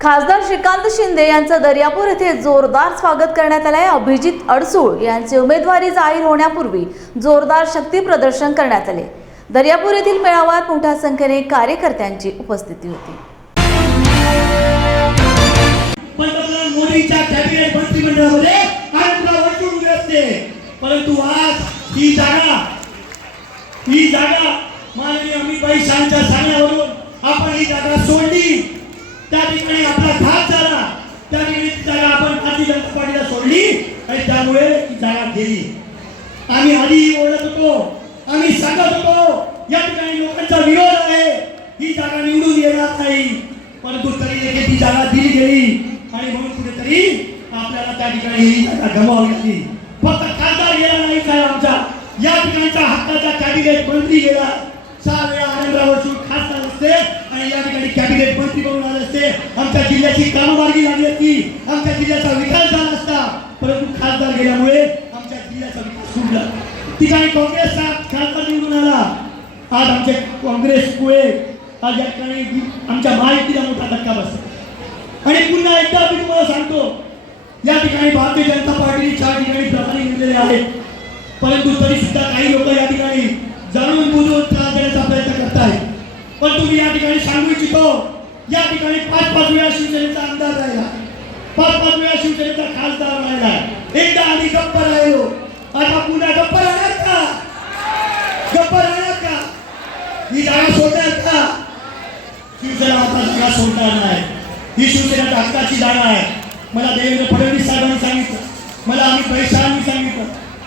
खासदार श्रीकांत शिंदे यांचं दर्यापूर येथे जोरदार स्वागत करण्यात आलंय. अभिजित अडसूळ यांची उमेदवारी जाहीर होण्यापूर्वी जोरदार शक्ती प्रदर्शन करण्यात आले. दर्यापूर येथील मेळाव्यात मोठ्या संख्येने कार्यकर्त्यांची उपस्थिती होती. पंतप्रधान मोदींच्या कॅबिनेट मंत्रिमंडळामध्ये परंतु आज ही जागा ही जागा माननीय अमित भाई शाहच्या सांगण्यावरून आपण ही जागा सोडली. त्या ठिकाणी आपला घात झाला. त्या ठिकाणी जागा आपण भारतीय जनता पार्टीला सोडली आणि त्यामुळे ती जागा गेली. आम्ही आधी ओळखत होतो. आम्ही सांगत होतो या ठिकाणी लोकांचा विरोध आहे. ही जागा निवडून येणार नाही. परंतु तरी देखील ती जागा दिली गेली. आणि म्हणून कुठेतरी आपल्याला त्या ठिकाणी ही जागा लागली फक्त खासदार गेला नाही काय आमचा. या ठिकाणचा हक्काचा कॅबिनेट मंत्री गेला. सहा वेळा आनंदराव खासदार असते. आणि या ठिकाणी कॅबिनेट मंत्री म्हणून आले असते. आमच्या जिल्ह्याची काममार्गी लागली असती. आमच्या जिल्ह्याचा विकास झाला असता. परंतु खासदार गेल्यामुळे आमच्या जिल्ह्याचा विकास सुटला. ठिकाणी काँग्रेसचा खासदार निवडून आला. आज आमचे काँग्रेसमुळे आज या ठिकाणी आमच्या माहितीला मोठा धक्का बसला. आणि पुन्हा एकदा मी तुम्हाला सांगतो या ठिकाणी भारतीय जनता पार्टीने चार ठिकाणी प्रभारी नेमलेले आहेत. परंतु तरी सुद्धा काही लोक या ठिकाणी जाणून बुजून त्रास देण्याचा प्रयत्न करत करतायत. पण तुम्ही या ठिकाणी सांगू इच्छितो या ठिकाणी पाच पाच वेळा शिवसेनेचा आमदार राहिला. पाच पाच वेळा शिवसेनेचा खासदार राहिला. एकदा आधी गप्प राहिलो. आता पुन्हा गप्प राहणार का? गप्प राहणार का? ही जागा सोडणार का? शिवसेना आता जागा सोडणार नाही. ही शिवसेनेच्या हक्काची जागा आहे. मला देवेंद्र फडणवीस साहेबांनी सांगितलं. मला अमित भाई शहानी सांगितलं.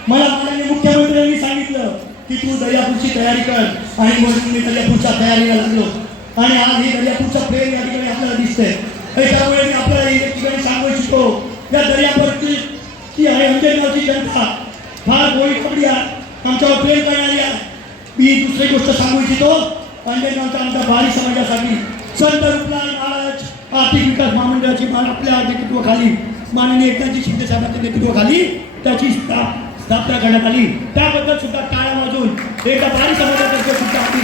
मला माननीय मुख्यमंत्र्यांनी की तू दर्यापूरची तयारी कर. आणि म्हणून मी दर्यापूरच्या तयारीला लागलो. आणि आज हे दर्यापूरचा प्रेम या ठिकाणी आपल्याला दिसतंय. त्यामुळे मी आपल्याला या ठिकाणी सांगू इच्छितो. या दर्यापूरची की आहे अंजनगावची जनता फार गोळी पकडी आहे. आमच्यावर प्रेम करणारी आहे. मी दुसरी गोष्ट सांगू इच्छितो. अंजनगावचा आमच्या बारी समाजासाठी संत रुपलाल महाराज आर्थिक विकास महामंडळाची मा- आपल्या नेतृत्वाखाली माननीय एकनाथजी शिंदे साहेबांच्या नेतृत्वाखाली त्याची स्थापना स्थापना करण्यात आली. त्याबद्दल सुद्धा टाळ्या वाजून एकदा बारी समाजातर्फे सुद्धा आम्ही